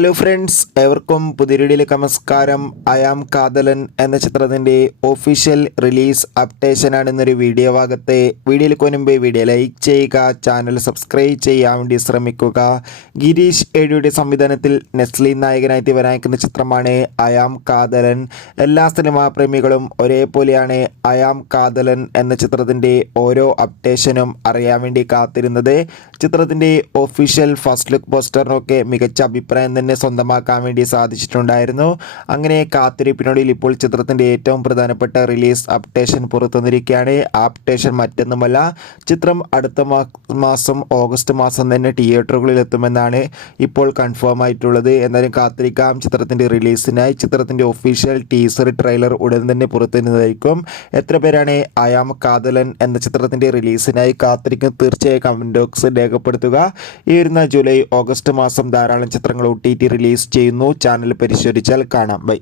Hello friends, ഏവർക്കും പുതിയൊരുടിയിലേക്ക് നമസ്കാരം. I am Kadhalan എന്ന ചിത്രത്തിൻ്റെ ഒഫീഷ്യൽ റിലീസ് അപ്ഡേഷനാണ് ഇന്നൊരു വീഡിയോ ഭാഗത്തെ. വീഡിയോയിലേക്ക് മുൻപ് വീഡിയോ ലൈക്ക് ചെയ്യുക, ചാനൽ സബ്സ്ക്രൈബ് ചെയ്യാൻ വേണ്ടി ശ്രമിക്കുക. ഗിരീഷ് ഏഴിയുടെ സംവിധാനത്തിൽ നെസ്ലി നായകനായി വരാനിരിക്കുന്ന ചിത്രമാണ് അയാം കാതലൻ. എല്ലാ സിനിമാ പ്രേമികളും ഒരേപോലെയാണ് അയാം കാതലൻ എന്ന ചിത്രത്തിൻ്റെ ഓരോ അപ്ഡേഷനും അറിയാൻ വേണ്ടി കാത്തിരുന്നത്. ചിത്രത്തിൻ്റെ ഒഫീഷ്യൽ ഫസ്റ്റ് ലുക്ക് പോസ്റ്ററിനൊക്കെ മികച്ച അഭിപ്രായം തന്നെ സ്വന്തമാക്കാൻ വേണ്ടി സാധിച്ചിട്ടുണ്ടായിരുന്നു. അങ്ങനെ കാത്തിരിപ്പിനൊടുവിൽ ഇപ്പോൾ ചിത്രത്തിൻ്റെ ഏറ്റവും പ്രധാനപ്പെട്ട റിലീസ് അപ്ഡേഷൻ പുറത്തുവന്നിരിക്കുകയാണ്. ആ അപ്ഡേഷൻ മറ്റൊന്നുമല്ല, ചിത്രം അടുത്ത മാസം ഓഗസ്റ്റ് മാസം തന്നെ തിയേറ്ററുകളിൽ എത്തുമെന്നാണ് ഇപ്പോൾ കൺഫേം ആയിട്ടുള്ളത്. എന്നാലും കാത്തിരിക്കാം ചിത്രത്തിൻ്റെ റിലീസിനായി. ചിത്രത്തിൻ്റെ ഒഫീഷ്യൽ ടീസർ ട്രെയിലർ ഉടൻ തന്നെ പുറത്തുവരുന്നതായിരിക്കും. എത്ര പേരാണ് അയാം കാതലൻ എന്ന ചിത്രത്തിൻ്റെ റിലീസിനായി കാത്തിരിക്കുന്നത്? തീർച്ചയായും കമന്റ് ബോക്സിൽ രേഖപ്പെടുത്തുക. ഈ വരുന്ന ജൂലൈ ഓഗസ്റ്റ് മാസം ധാരാളം ചിത്രങ്ങൾ OTT റിലീസ് ചെയ്യുന്നു. ചാനൽ പരിശോധിച്ചാൽ കാണാം. ബൈ.